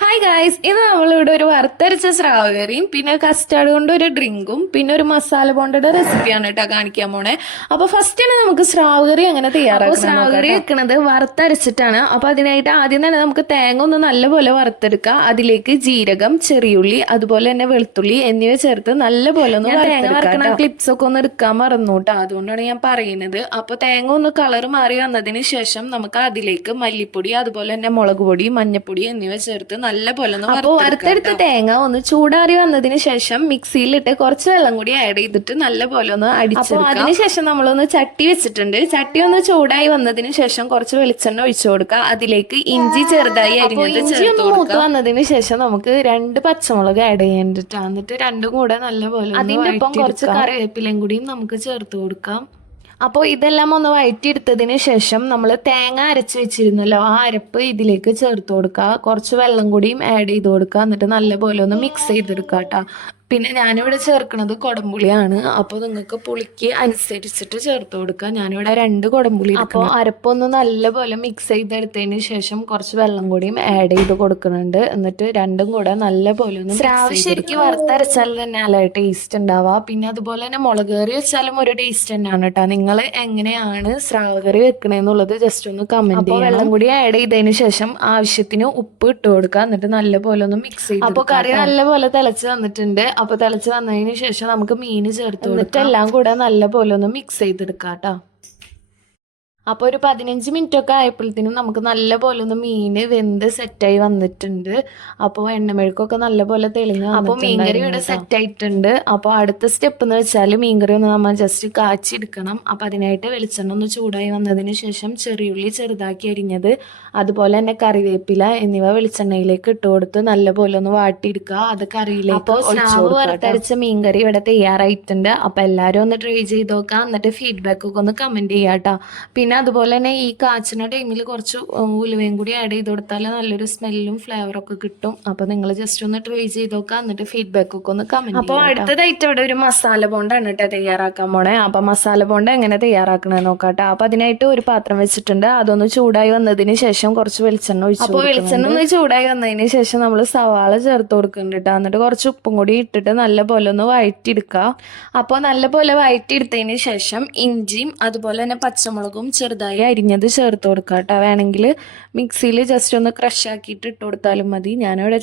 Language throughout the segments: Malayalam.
ഹായ് ഗായ്സ്, ഇന്ന് നമ്മളിവിടെ ഒരു വറുത്തരച്ച സ്രാവകറിയും പിന്നെ കസ്റ്റാർഡ് കൊണ്ട് ഒരു ഡ്രിങ്കും പിന്നെ ഒരു മസാല ബോണ്ടയുടെ റെസിപ്പിയാണ് കേട്ടോ കാണിക്കാൻ പോണേ. അപ്പൊ ഫസ്റ്റ് തന്നെ നമുക്ക് സ്രാവകറി അങ്ങനെ തയ്യാറാക്കാം. സ്രാവകറി വെക്കണത് വറുത്തരച്ചിട്ടാണ്. അപ്പൊ അതിനായിട്ട് ആദ്യം തന്നെ നമുക്ക് തേങ്ങ ഒന്ന് നല്ലപോലെ വറുത്തെടുക്കാം. അതിലേക്ക് ജീരകം, ചെറിയുള്ളി, അതുപോലെ തന്നെ വെളുത്തുള്ളി എന്നിവ ചേർത്ത് നല്ലപോലെ ഒന്ന് തേങ്ങ വറുക്കണ ക്ലിപ്സ് ഒക്കെ ഒന്ന് എടുക്കാൻ മറന്നു കേട്ടോ, അതുകൊണ്ടാണ് ഞാൻ പറയുന്നത്. അപ്പൊ തേങ്ങ ഒന്ന് കളർ മാറി വന്നതിന് ശേഷം നമുക്ക് അതിലേക്ക് മല്ലിപ്പൊടി, അതുപോലെ തന്നെ മുളക് പൊടി, മഞ്ഞപ്പൊടി എന്നിവ ചേർത്ത് നല്ലപോലെ അപ്പോൾ വറുത്തെടുത്ത തേങ്ങ ഒന്ന് ചൂടാറി വന്നതിന് ശേഷം മിക്സിയിലിട്ട് കുറച്ച് വെള്ളം കൂടി ആഡ് ചെയ്തിട്ട് നല്ലപോലെ ഒന്ന് അടിച്ചെടുക്കാം. അതിനുശേഷം നമ്മളൊന്ന് ചട്ടി വെച്ചിട്ടുണ്ട്. ചട്ടി ഒന്ന് ചൂടായി വന്നതിന് ശേഷം കുറച്ച് വെളിച്ചെണ്ണ ഒഴിച്ചു കൊടുക്കുക. അതിലേക്ക് ഇഞ്ചി ചെറുതായി അരിഞ്ഞത് ചേർത്ത് കൊടുക്കുക. വന്നതിന് ശേഷം നമുക്ക് 2 പച്ചമുളക് ആഡ് ചെയ്യേണ്ടിട്ടാണ്. എന്നിട്ട് രണ്ടും കൂടെ നല്ലപോലെ അതിന്റെ ഒപ്പം കുറച്ച് കറിവേപ്പിലയും കൂടിയും നമുക്ക് ചേർത്ത് കൊടുക്കാം. അപ്പോൾ ഇതെല്ലാം ഒന്ന് വഴറ്റിയെടുത്തതിന് ശേഷം നമ്മൾ തേങ്ങ അരച്ച് വെച്ചിരുന്നല്ലോ, ആ അരപ്പ് ഇതിലേക്ക് ചേർത്ത് കൊടുക്കുക. കുറച്ച് വെള്ളം കൂടിയും ആഡ് ചെയ്ത് കൊടുക്കുക. എന്നിട്ട് നല്ലപോലെ ഒന്ന് മിക്സ് ചെയ്തെടുക്കുക കേട്ടോ. പിന്നെ ഞാനിവിടെ ചേർക്കുന്നത് കുടംപുളിയാണ്. അപ്പോൾ നിങ്ങൾക്ക് പുളിക്ക് അനുസരിച്ചിട്ട് ചേർത്ത് കൊടുക്കുക. ഞാനിവിടെ 2 കുടംപുളി. അപ്പോൾ അരപ്പൊന്ന് നല്ലപോലെ മിക്സ് ചെയ്തെടുത്തതിന് ശേഷം കുറച്ച് വെള്ളം കൂടിയും ആഡ് ചെയ്ത് കൊടുക്കുന്നുണ്ട്. എന്നിട്ട് രണ്ടും കൂടെ നല്ലപോലെ ഒന്ന് സ്രാവ് ശരിക്കും വറുത്തരച്ചാൽ തന്നെ നല്ല ടേസ്റ്റ് ഉണ്ടാവുക. പിന്നെ അതുപോലെ തന്നെ മുളക് കറി വെച്ചാലും ഒരു ടേസ്റ്റ് തന്നെയാണ് കേട്ടോ. നിങ്ങൾ എങ്ങനെയാണ് സ്രാവ് കറി വെക്കണേന്നുള്ളത് ജസ്റ്റ് ഒന്ന് കമന്റ് ചെയ്യുക. വെള്ളം കൂടി ആഡ് ചെയ്തതിന് ശേഷം ആവശ്യത്തിന് ഉപ്പ് ഇട്ട് കൊടുക്കുക. എന്നിട്ട് നല്ലപോലെ ഒന്ന് മിക്സ് ചെയ്ത്. അപ്പോൾ കറി നല്ലപോലെ തിളച്ച് വന്നിട്ടുണ്ട്. അപ്പോൾ തിളച്ച് വന്നതിന് ശേഷം നമുക്ക് മീൻ ചേർത്ത് കൊടുത്തിട്ട് എല്ലാം കൂടെ നല്ലപോലെ ഒന്ന് മിക്സ് ചെയ്തെടുക്കാം കേട്ടോ. അപ്പോൾ ഒരു 15 മിനിറ്റ് ഒക്കെ ആയപ്പോഴത്തേനും നമുക്ക് നല്ലപോലെ ഒന്ന് മീൻ വെന്ത് സെറ്റായി വന്നിട്ടുണ്ട്. അപ്പോൾ എണ്ണമെഴുക്കൊക്കെ നല്ലപോലെ തെളിഞ്ഞ് അപ്പോൾ മീൻകറി ഇവിടെ സെറ്റ് ആയിട്ടുണ്ട്. അപ്പോൾ അടുത്ത സ്റ്റെപ്പ് എന്ന് വെച്ചാൽ മീൻകറി ഒന്ന് നമ്മൾ ജസ്റ്റ് കാച്ചെടുക്കണം. അപ്പോൾ അതിനായിട്ട് വെളിച്ചെണ്ണ ഒന്ന് ചൂടായി വന്നതിന് ശേഷം ചെറിയുള്ളി ചെറുതാക്കി അരിഞ്ഞത്, അതുപോലെ തന്നെ കറിവേപ്പില എന്നിവ വെളിച്ചെണ്ണയിലേക്ക് ഇട്ട് കൊടുത്ത് നല്ലപോലെ ഒന്ന് വാട്ടിയെടുക്കുക. അത് കറിയിലേക്ക് വറുത്തരച്ച മീൻകറി ഇവിടെ തയ്യാറായിട്ടുണ്ട്. അപ്പോൾ എല്ലാവരും ഒന്ന് ട്രൈ ചെയ്ത് നോക്കാം. എന്നിട്ട് ഫീഡ്ബാക്ക് ഒക്കെ ഒന്ന് കമന്റ് ചെയ്യാം കേട്ടോ. പിന്നെ അതുപോലെ തന്നെ ഈ കാച്ചിന ടൈമിൽ കുറച്ച് ഉലുവയും കൂടി ആഡ് ചെയ്ത് കൊടുത്താൽ നല്ലൊരു സ്മെല്ലും ഫ്ലേവറൊക്കെ കിട്ടും. അപ്പോൾ നിങ്ങൾ ജസ്റ്റ് ഒന്ന് ട്രൈ ചെയ്ത് നോക്കുക. എന്നിട്ട് ഫീഡ്ബാക്ക് ഒക്കെ ഒന്ന് കമന്റ്. അപ്പോൾ അടുത്തതായിട്ട് ഇവിടെ ഒരു മസാല ബോണ്ടാണ് കേട്ടോ തയ്യാറാക്കാൻ പോണേ. അപ്പോൾ മസാല ബോണ്ട എങ്ങനെ തയ്യാറാക്കണേ നോക്കാട്ടെ. അപ്പോൾ അതിനായിട്ട് ഒരു പാത്രം വെച്ചിട്ടുണ്ട്. അതൊന്ന് ചൂടായി വന്നതിന് ശേഷം കുറച്ച് വെളിച്ചെണ്ണ ഒഴിച്ചു. അപ്പോൾ വെളിച്ചെണ്ണ ഒന്ന് ചൂടായി വന്നതിന് ശേഷം നമ്മൾ സവാള ചേർത്ത് കൊടുക്കുന്നുണ്ട് കേട്ടോ. എന്നിട്ട് കുറച്ച് ഉപ്പും കൂടി ഇട്ടിട്ട് നല്ലപോലെ ഒന്ന് വഴറ്റിയെടുക്കുക. അപ്പോൾ നല്ലപോലെ വഴറ്റിയെടുത്തതിന് ശേഷം ഇഞ്ചിയും അതുപോലെ തന്നെ പച്ചമുളകും ചെറുതായി അരിഞ്ഞത് ചേർത്ത് കൊടുക്കുക കേട്ടോ. വേണമെങ്കിൽ മിക്സിയിൽ ജസ്റ്റ് ഒന്ന് ക്രഷ് ആക്കിയിട്ട് ഇട്ട് കൊടുത്താലും മതി. ഞാനിവിടെ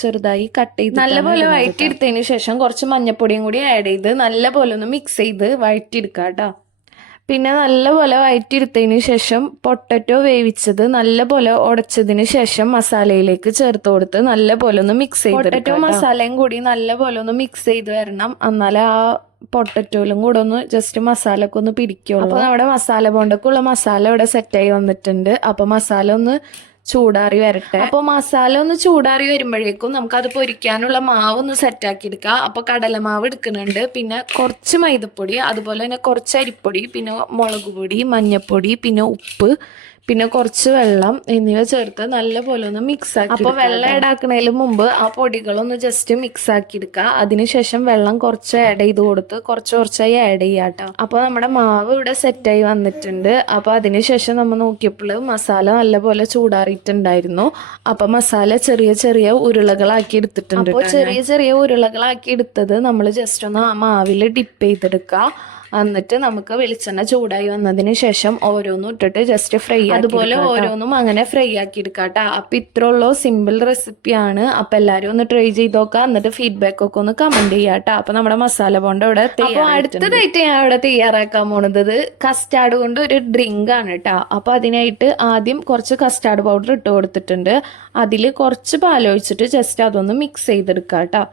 ചെറുതായി കട്ട് ചെയ്ത് നല്ലപോലെ വഴറ്റിയെടുത്തതിന് ശേഷം കുറച്ച് മഞ്ഞപ്പൊടിയും കൂടി ആഡ് ചെയ്ത് നല്ലപോലെ ഒന്ന് മിക്സ് ചെയ്ത് വഴറ്റിയെടുക്കുക കേട്ടോ. പിന്നെ നല്ലപോലെ വഴറ്റിയെടുത്തതിന് ശേഷം പൊട്ടറ്റോ വേവിച്ചത് നല്ലപോലെ ഉടച്ചതിന് ശേഷം മസാലയിലേക്ക് ചേർത്ത് കൊടുത്ത് നല്ലപോലെ ഒന്ന് മിക്സ് ചെയ്ത് പൊട്ടറ്റോ മസാലയും കൂടി നല്ലപോലെ ഒന്ന് മിക്സ് ചെയ്ത് വരണം. എന്നാലേ ആ പൊട്ടറ്റോയിലും കൂടെ ഒന്ന് ജസ്റ്റ് മസാല ഒക്കെ ഒന്ന് പിടിക്കുള്ളൂ. അപ്പോൾ നമ്മുടെ മസാല ബോണ്ടക്കുള്ള മസാല ഇവിടെ സെറ്റായി വന്നിട്ടുണ്ട്. അപ്പോൾ മസാല ഒന്ന് ചൂടാറി വരട്ടെ. അപ്പോൾ മസാല ഒന്ന് ചൂടാറി വരുമ്പോഴേക്കും നമുക്കത് പൊരിക്കാനുള്ള മാവ് ഒന്ന് സെറ്റാക്കി എടുക്കാം. അപ്പോൾ കടലമാവ് എടുക്കുന്നുണ്ട്, പിന്നെ കുറച്ച് മൈദപ്പൊടി, അതുപോലെ തന്നെ കുറച്ച് അരിപ്പൊടി, പിന്നെ മുളക് പൊടി, മഞ്ഞപ്പൊടി, പിന്നെ ഉപ്പ്, പിന്നെ കുറച്ച് വെള്ളം എന്നിവ ചേർത്ത് നല്ലപോലെ ഒന്ന് മിക്സ് ആക്കി. അപ്പോൾ വെള്ളം ആഡാക്കുന്നതിന് മുമ്പ് ആ പൊടികളൊന്ന് ജസ്റ്റ് മിക്സ് ആക്കി എടുക്കുക. അതിനുശേഷം വെള്ളം കുറച്ച് ആഡ് ചെയ്ത് കൊടുത്ത് കുറച്ചായി ആഡ് ചെയ്യാം കേട്ടോ. അപ്പോൾ നമ്മുടെ മാവ് ഇവിടെ സെറ്റായി വന്നിട്ടുണ്ട്. അപ്പോൾ അതിനുശേഷം നമ്മൾ നോക്കിയപ്പോൾ മസാല നല്ലപോലെ ചൂടാറിയിട്ടുണ്ടായിരുന്നു. അപ്പോൾ മസാല ചെറിയ ഉരുളകളാക്കി എടുത്തിട്ടുണ്ട്. അപ്പോൾ ചെറിയ ഉരുളകളാക്കി എടുത്തത് നമ്മൾ ജസ്റ്റ് ഒന്ന് ആ മാവിൽ ഡിപ്പ് ചെയ്തെടുക്കുക. എന്നിട്ട് നമുക്ക് വെളിച്ചെണ്ണ ചൂടായി വന്നതിന് ശേഷം ഓരോന്നും ഇട്ടിട്ട് ജസ്റ്റ് ഫ്രൈ, അതുപോലെ ഓരോന്നും അങ്ങനെ ഫ്രൈ ആക്കി എടുക്കാം കേട്ടോ. അപ്പൊ ഇത്രയുള്ളൂ, സിമ്പിൾ റെസിപ്പിയാണ്. അപ്പൊ എല്ലാരും ഒന്ന് ട്രൈ ചെയ്ത് നോക്കാം. എന്നിട്ട് ഫീഡ്ബാക്ക് ഒക്കെ ഒന്ന് കമന്റ് ചെയ്യാം കേട്ടോ. അപ്പൊ നമ്മുടെ മസാല ബോണ്ട ഇവിടെ. അപ്പൊ അടുത്തതായിട്ട് ഞാൻ ഇവിടെ തയ്യാറാക്കാൻ പോണത് കസ്റ്റാർഡ് കൊണ്ട് ഒരു ഡ്രിങ്ക് ആണ് കേട്ടോ. അപ്പൊ അതിനായിട്ട് ആദ്യം കുറച്ച് കസ്റ്റാർഡ് പൗഡർ ഇട്ട് കൊടുത്തിട്ടുണ്ട്. അതിൽ കുറച്ച് പാലൊഴിച്ചിട്ട് ജസ്റ്റ് അതൊന്ന് മിക്സ് ചെയ്തെടുക്കാം കേട്ടോ.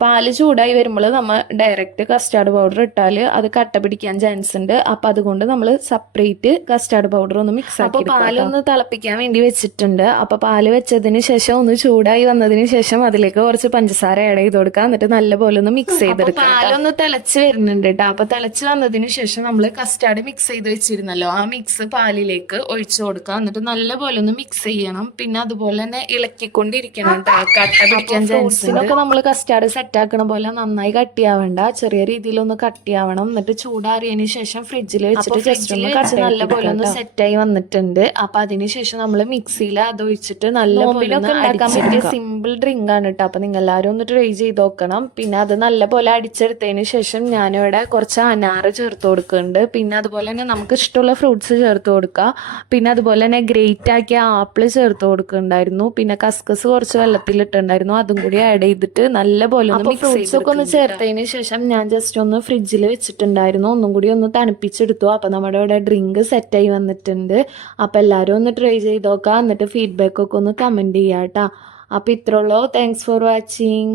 പാല് ചൂടായി വരുമ്പോൾ നമ്മൾ ഡയറക്റ്റ് കസ്റ്റാർഡ് പൗഡർ ഇട്ടാൽ അത് കട്ട പിടിക്കാൻ ചാൻസ് ഉണ്ട്. അപ്പം അതുകൊണ്ട് നമ്മൾ സെപ്പറേറ്റ് കസ്റ്റാർഡ് പൗഡർ ഒന്ന് മിക്സ് ആക്കി. അപ്പോൾ പാലൊന്ന് തിളപ്പിക്കാൻ വേണ്ടി വെച്ചിട്ടുണ്ട്. അപ്പോൾ പാല് വെച്ചതിന് ശേഷം ഒന്ന് ചൂടായി വന്നതിന് ശേഷം അതിലേക്ക് കുറച്ച് പഞ്ചസാര ആഡ് ചെയ്ത് കൊടുക്കുക. എന്നിട്ട് നല്ലപോലെ ഒന്ന് മിക്സ് ചെയ്തെടുക്കുക. പാലൊന്ന് തിളച്ച് വരുന്നുണ്ട് കേട്ടോ. അപ്പോൾ തിളച്ച് വന്നതിന് ശേഷം നമ്മൾ കസ്റ്റാർഡ് മിക്സ് ചെയ്ത് വെച്ചിരുന്നല്ലോ, ആ മിക്സ് പാലിലേക്ക് ഒഴിച്ചു കൊടുക്കുക. എന്നിട്ട് നല്ലപോലെ ഒന്ന് മിക്സ് ചെയ്യണം. പിന്നെ അതുപോലെ തന്നെ ഇളക്കിക്കൊണ്ടിരിക്കണം കേട്ടോ, കട്ട പിടിക്കാൻ ചാൻസ് ഉണ്ട്. നമ്മൾ കസ്റ്റാർഡ് കസ്റ്റാർഡ് സെറ്റ് ആക്കണ പോലെ നന്നായി കട്ടിയാവണ്ട, ചെറിയ രീതിയിലൊന്ന് കട്ടിയാവണം. എന്നിട്ട് ചൂടാറിയതിന് ശേഷം ഫ്രിഡ്ജിൽ വെച്ചിട്ട് ജസ്റ്റ് ഒന്ന് കട്ട് നല്ല പോലെ ഒന്ന് സെറ്റായി വന്നിട്ടുണ്ട്. അപ്പൊ അതിനുശേഷം നമ്മൾ മിക്സിയിൽ അത് ഒഴിച്ചിട്ട് നല്ല പോലെ ഉണ്ടാക്കാൻ പറ്റിയ സിമ്പിൾ ഡ്രിങ്ക് ആണ് കേട്ടോ. അപ്പൊ നിങ്ങൾ എല്ലാവരും ഒന്ന് ട്രൈ ചെയ്ത് നോക്കണം. പിന്നെ അത് നല്ല പോലെ അടിച്ചെടുത്തതിന് ശേഷം ഞാനിവിടെ കുറച്ച് അനാറ് ചേർത്ത് കൊടുക്കുന്നുണ്ട്. പിന്നെ അതുപോലെ തന്നെ നമുക്ക് ഇഷ്ടമുള്ള ഫ്രൂട്ട്സ് ചേർത്ത് കൊടുക്കുക. പിന്നെ അതുപോലെ തന്നെ ഗ്രേറ്റ് ആക്കിയ ആപ്പിൾ ചേർത്ത് കൊടുക്കുന്നുണ്ടായിരുന്നു. പിന്നെ കസ്കസ് കുറച്ച് വെള്ളത്തിലിട്ടുണ്ടായിരുന്നു, അതും കൂടി ആഡ് ചെയ്തിട്ട് നല്ല പോലെ ഒന്ന് ഫ്രൂട്ട്സ് ഒക്കെ ഒന്ന് ചേർത്തതിന് ശേഷം ഞാൻ ജസ്റ്റ് ഒന്ന് ഫ്രിഡ്ജിൽ വെച്ചിട്ടുണ്ടായിരുന്നു, ഒന്നും കൂടി ഒന്ന് തണുപ്പിച്ചെടുത്തു. അപ്പം നമ്മുടെ ഇവിടെ ഡ്രിങ്ക് സെറ്റായി വന്നിട്ടുണ്ട്. അപ്പം എല്ലാവരും ഒന്ന് ട്രൈ ചെയ്ത് നോക്കാം, എന്നിട്ട് ഫീഡ്ബാക്ക് ഒക്കെ ഒന്ന് കമൻറ്റ് ചെയ്യാം കേട്ടോ. അപ്പോൾ ഇത്രയുള്ളൂ. Thanks for watching.